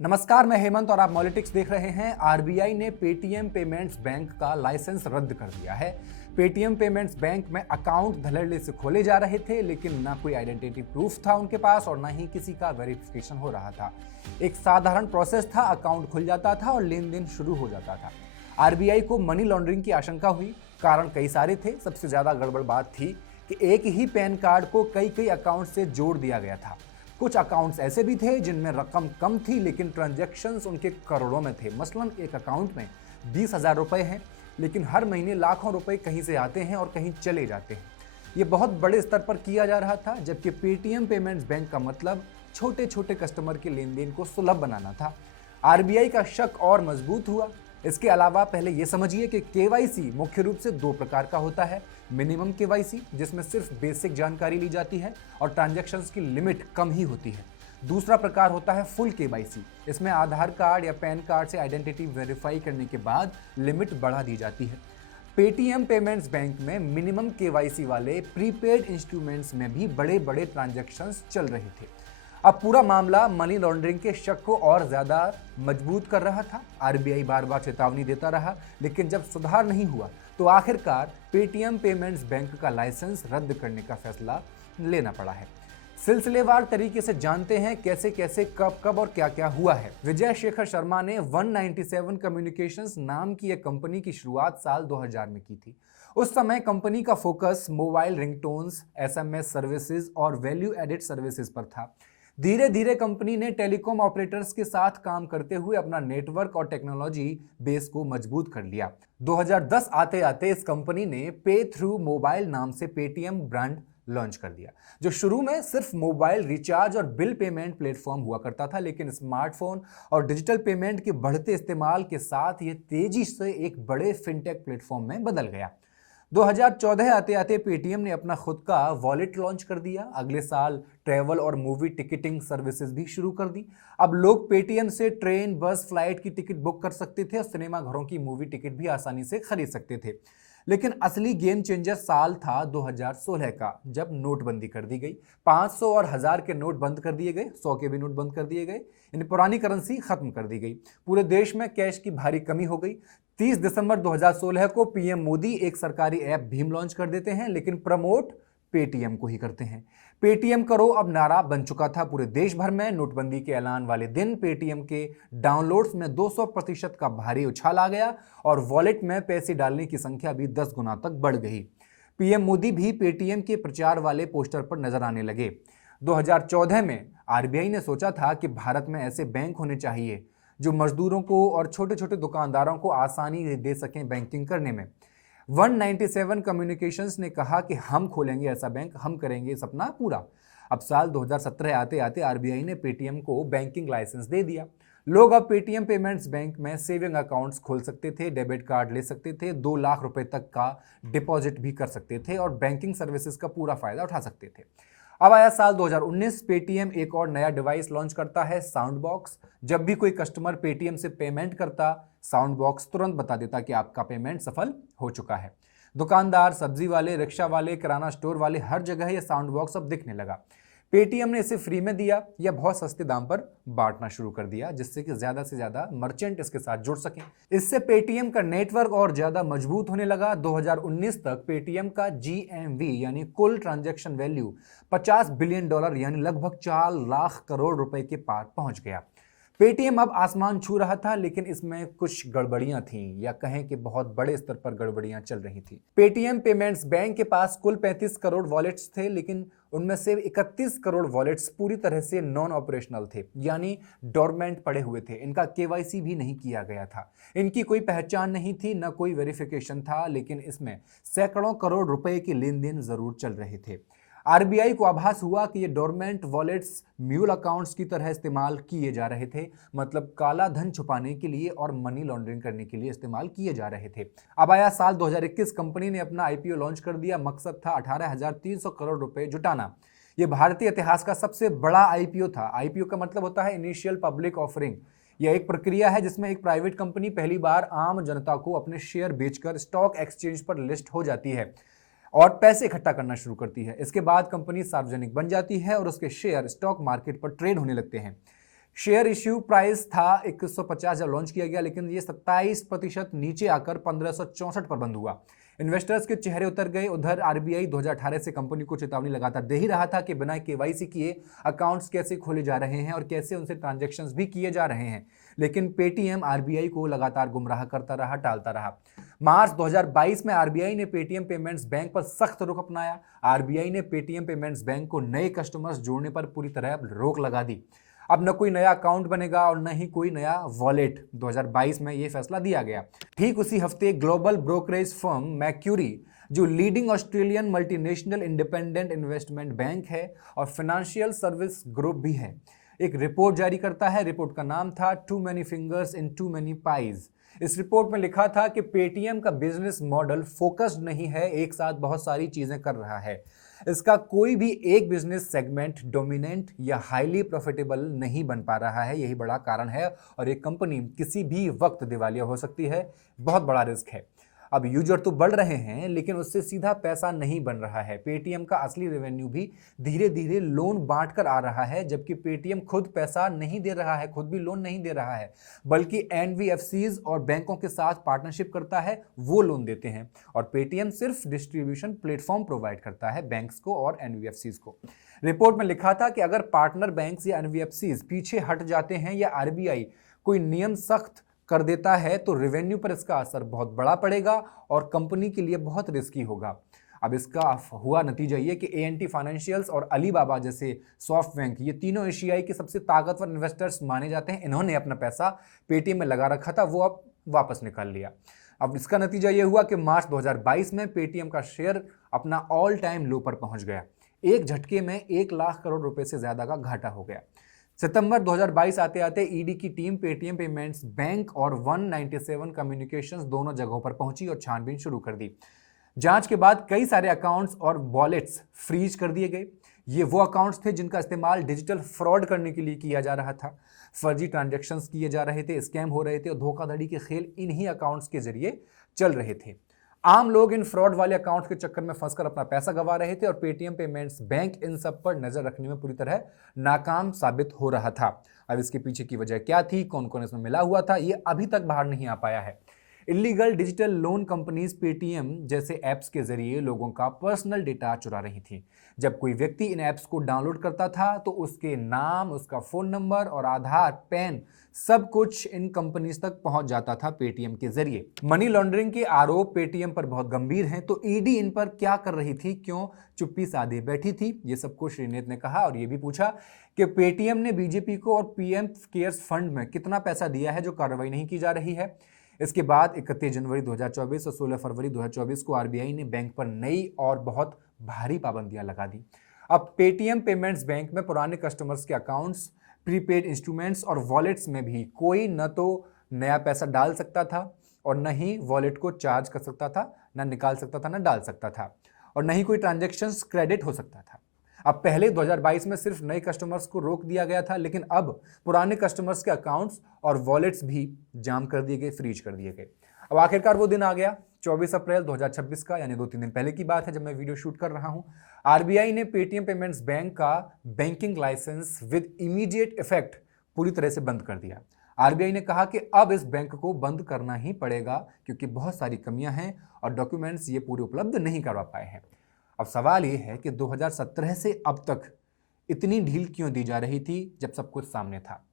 नमस्कार, मैं हेमंत और आप मॉलिटिक्स देख रहे हैं। आरबीआई ने पेटीएम पेमेंट्स बैंक का लाइसेंस रद्द कर दिया है। पेटीएम पेमेंट्स बैंक में अकाउंट धड़ल्ले से खोले जा रहे थे, लेकिन ना कोई आइडेंटिटी प्रूफ था उनके पास और ना ही किसी का वेरिफिकेशन हो रहा था। एक साधारण प्रोसेस था, अकाउंट खुल जाता था और लेन देन शुरू हो जाता था। आरबीआई को मनी लॉन्ड्रिंग की आशंका हुई। कारण कई सारे थे। सबसे ज्यादा गड़बड़ बात थी कि एक ही पैन कार्ड को कई कई अकाउंट से जोड़ दिया गया था। कुछ अकाउंट्स ऐसे भी थे जिनमें रकम कम थी, लेकिन ट्रांजैक्शंस उनके करोड़ों में थे। मसलन एक अकाउंट में 20,000 रुपए हैं, लेकिन हर महीने लाखों रुपए कहीं से आते हैं और कहीं चले जाते हैं। ये बहुत बड़े स्तर पर किया जा रहा था, जबकि पेटीएम पेमेंट्स बैंक का मतलब छोटे छोटे कस्टमर के लेन देन को सुलभ बनाना था। आरबीआई का शक और मजबूत हुआ। इसके अलावा पहले यह समझिए कि केवाईसी मुख्य रूप से दो प्रकार का होता है। मिनिमम केवाईसी, जिसमें सिर्फ बेसिक जानकारी ली जाती है और ट्रांजैक्शंस की लिमिट कम ही होती है। दूसरा प्रकार होता है फुल केवाईसी। इसमें आधार कार्ड या पैन कार्ड से आइडेंटिटी वेरीफाई करने के बाद लिमिट बढ़ा दी जाती है। पेटीएम पेमेंट्स बैंक में मिनिमम केवाईसी वाले प्रीपेड इंस्ट्रूमेंट्स में भी बड़े बड़े ट्रांजैक्शंस चल रहे थे। अब पूरा मामला मनी लॉन्ड्रिंग के शक को और ज्यादा मजबूत कर रहा था। आरबीआई बार बार चेतावनी देता रहा, लेकिन जब सुधार नहीं हुआ तो आखिरकार पेटीएम पेमेंट्स बैंक का लाइसेंस रद्द करने का फैसला लेना पड़ा है। सिलसिलेवार तरीके से जानते हैं कैसे कैसे कब कब और क्या क्या हुआ है। विजय शेखर शर्मा ने 197 कम्युनिकेशंस नाम की एक कंपनी की शुरुआत साल 2000 में की थी। उस समय कंपनी का focus mobile ringtones, SMS services और वैल्यू एडिड सर्विसेज पर था। धीरे धीरे कंपनी ने टेलीकॉम ऑपरेटर्स के साथ काम करते हुए अपना नेटवर्क और टेक्नोलॉजी बेस को मजबूत कर लिया। 2010 आते आते इस कंपनी ने पे थ्रू मोबाइल नाम से पेटीएम ब्रांड लॉन्च कर दिया, जो शुरू में सिर्फ मोबाइल रिचार्ज और बिल पेमेंट प्लेटफॉर्म हुआ करता था, लेकिन स्मार्टफोन और डिजिटल पेमेंट के बढ़ते इस्तेमाल के साथ ये तेजी से एक बड़े फिनटेक प्लेटफॉर्म में बदल गया। 2014 आते आते पेटीएम ने अपना खुद का वॉलेट लॉन्च कर दिया। अगले साल ट्रैवल और मूवी टिकटिंग सर्विसेज भी शुरू कर दी। अब लोग पेटीएम से ट्रेन, बस, फ्लाइट की टिकट बुक कर सकते थे और सिनेमा घरों की मूवी टिकट भी आसानी से खरीद सकते थे। लेकिन असली गेम चेंजर साल था 2016 का, जब नोटबंदी कर दी गई। 500 और 1000 के नोट बंद कर दिए गए, 100 के भी नोट बंद कर दिए गए। इन पुरानी करेंसी खत्म कर दी गई। पूरे देश में कैश की भारी कमी हो गई। 30 दिसंबर 2016 को पीएम मोदी एक सरकारी ऐप भीम लॉन्च कर देते हैं, लेकिन प्रमोट पेटीएम को ही करते हैं। पेटीएम करो अब नारा बन चुका था पूरे देश भर में। नोटबंदी के ऐलान वाले दिन पेटीएम के डाउनलोड्स में 200% का भारी उछाल आ गया और वॉलेट में पैसे डालने की संख्या भी 10 गुना तक बढ़ गई। पीएम मोदी भी पेटीएम के प्रचार वाले पोस्टर पर नजर आने लगे। 2014 में आरबीआई ने सोचा था कि भारत में ऐसे बैंक होने चाहिए जो मजदूरों को और छोटे छोटे दुकानदारों को आसानी दे सकें बैंकिंग करने में। 197 कम्युनिकेशंस ने कहा कि हम खोलेंगे ऐसा बैंक, हम करेंगे सपना पूरा। अब साल 2017 आते आते आरबीआई ने पेटीएम को बैंकिंग लाइसेंस दे दिया। लोग अब पेटीएम पेमेंट्स बैंक में सेविंग अकाउंट्स खोल सकते थे, डेबिट कार्ड ले सकते थे, 2 लाख रुपए तक का डिपॉजिट भी कर सकते थे और बैंकिंग सर्विसेज का पूरा फायदा उठा सकते थे। अब आया साल 2019, पेटीएम एक और नया डिवाइस लॉन्च करता है, साउंड बॉक्स। जब भी कोई कस्टमर पेटीएम से पेमेंट करता, साउंड बॉक्स तुरंत बता देता कि आपका पेमेंट सफल हो चुका है। दुकानदार, सब्जी वाले, रिक्शा वाले, किराना स्टोर वाले, हर जगह ये साउंड बॉक्स अब दिखने लगा। पेटीएम ने इसे फ्री में दिया या बहुत सस्ते दाम पर बांटना शुरू कर दिया, जिससे कि ज्यादा से ज्यादा मर्चेंट इसके साथ जुड़ सकें। इससे पेटीएम का नेटवर्क और ज्यादा मजबूत होने लगा। 2019 तक पेटीएम का जीएमवी यानी कुल ट्रांजैक्शन वैल्यू $50 बिलियन यानी लगभग 4 लाख करोड़ रुपए के पार पहुंच गया। पेटीएम अब आसमान छू रहा था, लेकिन इसमें कुछ गड़बड़ियां थीं, या कहें कि बहुत बड़े स्तर पर गड़बड़ियां चल रही थी। पेटीएम पेमेंट्स बैंक के पास कुल 35 करोड़ वॉलेट्स थे, लेकिन उनमें से 31 करोड़ वॉलेट्स पूरी तरह से नॉन ऑपरेशनल थे, यानी डोरमेंट पड़े हुए थे। इनका केवाईसी भी नहीं किया गया था। इनकी कोई पहचान नहीं थी, न कोई वेरिफिकेशन था, लेकिन इसमें सैकड़ों करोड़ रुपए के लेन देन जरूर चल रहे थे। आरबीआई को आभास हुआ कि ये डोरमेंट वॉलेट्स म्यूल अकाउंट्स की तरह इस्तेमाल किए जा रहे थे, मतलब काला धन छुपाने के लिए और मनी लॉन्ड्रिंग करने के लिए इस्तेमाल किए जा रहे थे। अब आया साल 2021, कंपनी ने अपना आईपीओ लॉन्च कर दिया। मकसद था 18,300 करोड़ रुपए जुटाना। यह भारतीय इतिहास का सबसे बड़ा आईपीओ था। आईपीओ का मतलब होता है इनिशियल पब्लिक ऑफरिंग। यह एक प्रक्रिया है जिसमें एक प्राइवेट कंपनी पहली बार आम जनता को अपने शेयर बेचकर स्टॉक एक्सचेंज पर लिस्ट हो जाती है और पैसे इकट्ठा करना शुरू करती है। इसके बाद कंपनी सार्वजनिक बन जाती है और उसके शेयर स्टॉक मार्केट पर ट्रेड होने लगते हैं। शेयर इश्यू प्राइस था 2150 जब लॉन्च किया गया, लेकिन ये 27% नीचे आकर 1564 पर बंद हुआ। इन्वेस्टर्स के चेहरे उतर गए। उधर आरबीआई 2018 से कंपनी को चेतावनी लगातार दे ही रहा था कि बिना केवाईसी किए अकाउंट्स कैसे खोले जा रहे हैं और कैसे उनसे ट्रांजैक्शंस भी किए जा रहे हैं, लेकिन पेटीएम आरबीआई को लगातार गुमराह करता रहा, टालता रहा। मार्च 2022 में आरबीआई ने पेटीएम पेमेंट्स बैंक पर सख्त रुख अपनाया। आरबीआई ने पेटीएम पेमेंट्स बैंक को नए कस्टमर्स जोड़ने पर पूरी तरह रोक लगा दी। अब न कोई नया अकाउंट बनेगा और न ही कोई नया वॉलेट। 2022 में यह फैसला दिया गया। ठीक उसी हफ्ते ग्लोबल ब्रोकरेज फर्म मैक्यूरी, जो leading Australian multinational independent investment bank है और फाइनेंशियल सर्विस ग्रुप भी है, एक रिपोर्ट जारी करता है। रिपोर्ट का नाम था too many fingers in too many pies. इस रिपोर्ट में लिखा था कि पेटीएम का बिजनेस मॉडल फोकस्ड नहीं है, एक साथ बहुत सारी चीजें कर रहा है। इसका कोई भी एक बिजनेस सेगमेंट डोमिनेंट या हाईली प्रॉफिटेबल नहीं बन पा रहा है। यही बड़ा कारण है और एक कंपनी किसी भी वक्त दिवालिया हो सकती है। बहुत बड़ा रिस्क है। अब यूजर तो बढ़ रहे हैं, लेकिन उससे सीधा पैसा नहीं बन रहा है। पेटीएम का असली रेवेन्यू भी धीरे धीरे लोन बांट कर आ रहा है, जबकि पेटीएम खुद पैसा नहीं दे रहा है, खुद भी लोन नहीं दे रहा है, बल्कि एनबीएफसीज और बैंकों के साथ पार्टनरशिप करता है, वो लोन देते हैं। और पेटीएम सिर्फ डिस्ट्रीब्यूशन प्लेटफॉर्म प्रोवाइड करता है बैंक्स को और एनबीएफसीज को। रिपोर्ट में लिखा था कि अगर पार्टनर बैंक्स या एनबीएफसीज पीछे हट जाते हैं या आरबीआई कोई नियम सख्त कर देता है तो रेवेन्यू पर इसका असर बहुत बड़ा पड़ेगा और कंपनी के लिए बहुत रिस्की होगा। अब इसका हुआ नतीजा ये कि एएनटी फाइनेंशियल्स और अलीबाबा जैसे सॉफ्टबैंक, ये तीनों एशियाई के सबसे ताकतवर इन्वेस्टर्स माने जाते हैं। इन्होंने अपना पैसा पेटीएम में लगा रखा था, वो अब वापस निकाल लिया। अब इसका नतीजा ये हुआ कि मार्च 2022 में पेटीएम का शेयर अपना ऑल टाइम लो पर पहुंच गया। एक झटके में 1 लाख करोड़ रुपए से ज्यादा का घाटा हो गया। सितंबर 2022 आते आते ईडी की टीम पेटीएम पेमेंट्स बैंक और 197 कम्युनिकेशंस दोनों जगहों पर पहुंची और छानबीन शुरू कर दी। जांच के बाद कई सारे अकाउंट्स और वॉलेट्स फ्रीज कर दिए गए। ये वो अकाउंट्स थे जिनका इस्तेमाल डिजिटल फ्रॉड करने के लिए किया जा रहा था। फर्जी ट्रांजैक्शंस किए जा रहे थे, स्कैम हो रहे थे और धोखाधड़ी के खेल इन्हीं अकाउंट्स के जरिए चल रहे थे। आम लोग इन फ्रॉड वाले अकाउंट्स के चक्कर में फंसकर अपना पैसा गंवा रहे थे और पेटीएम पेमेंट्स बैंक इन सब पर नजर रखने में पूरी तरह नाकाम साबित हो रहा था। अब इसके पीछे की वजह क्या थी, कौन कौन इसमें मिला हुआ था, ये अभी तक बाहर नहीं आ पाया है। Illegal digital loan companies Paytm जैसे ऐप्स के जरिए लोगों का पर्सनल डेटा चुरा रही थी। जब कोई व्यक्ति इन ऐप्स को डाउनलोड करता था तो उसके नाम, उसका फोन नंबर और आधार, पैन, सब कुछ इन कंपनीज तक पहुंच जाता था पेटीएम के जरिए। मनी लॉन्ड्रिंग के आरोप पेटीएम पर बहुत गंभीर हैं, तो ईडी इन पर क्या कर रही थी, क्यों चुप्पी साधे बैठी थी, ये सब कुछ श्रीनेत ने कहा। और ये भी पूछा कि पेटीएम ने बीजेपी को और पीएम केयर्स फंड में कितना पैसा दिया है जो कार्रवाई नहीं की जा रही है। इसके बाद 31 जनवरी 2024 और 16 फरवरी 2024 को आरबीआई ने बैंक पर नई और बहुत भारी पाबंदियां लगा दी। अब पेटीएम पेमेंट्स बैंक में पुराने कस्टमर्स के अकाउंट्स, प्रीपेड इंस्ट्रूमेंट्स और वॉलेट्स में भी कोई न तो नया पैसा डाल सकता था और न ही वॉलेट को चार्ज कर सकता था, न निकाल सकता था, न डाल सकता था, और न ही कोई ट्रांजैक्शंस क्रेडिट हो सकता था। अब पहले 2022 में सिर्फ नए कस्टमर्स को रोक दिया गया था, लेकिन अब पुराने कस्टमर्स के अकाउंट्स और वॉलेट्स भी जाम कर दिए गए, फ्रीज कर दिए गए। अब आखिरकार वो दिन आ गया 24 अप्रैल 2026 का, यानी 2-3 दिन पहले की बात है जब मैं वीडियो शूट कर रहा हूं। आरबीआई ने पेटीएम पेमेंट्स बैंक का banking licence with immediate effect पूरी तरह से बंद कर दिया। आरबीआई ने कहा कि अब इस बैंक को बंद करना ही पड़ेगा क्योंकि बहुत सारी कमियां हैं और डॉक्यूमेंट्स ये पूरे उपलब्ध नहीं करवा पाए हैं। अब सवाल ये है कि 2017 से अब तक इतनी ढील क्यों दी जा रही थी जब सब कुछ सामने था?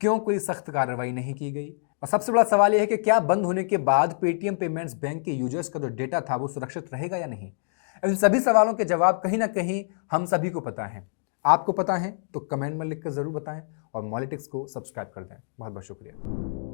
क्यों कोई सख्त कार्रवाई नहीं की गई? और सबसे बड़ा सवाल यह है कि क्या बंद होने के बाद पेटीएम पेमेंट्स बैंक के यूजर्स का जो डेटा था वो सुरक्षित रहेगा या नहीं? इन सभी सवालों के जवाब कहीं ना कहीं हम सभी को पता है। आपको पता है तो कमेंट में लिखकर जरूर बताएं और मॉलिटिक्स को सब्सक्राइब कर दें। बहुत बहुत शुक्रिया।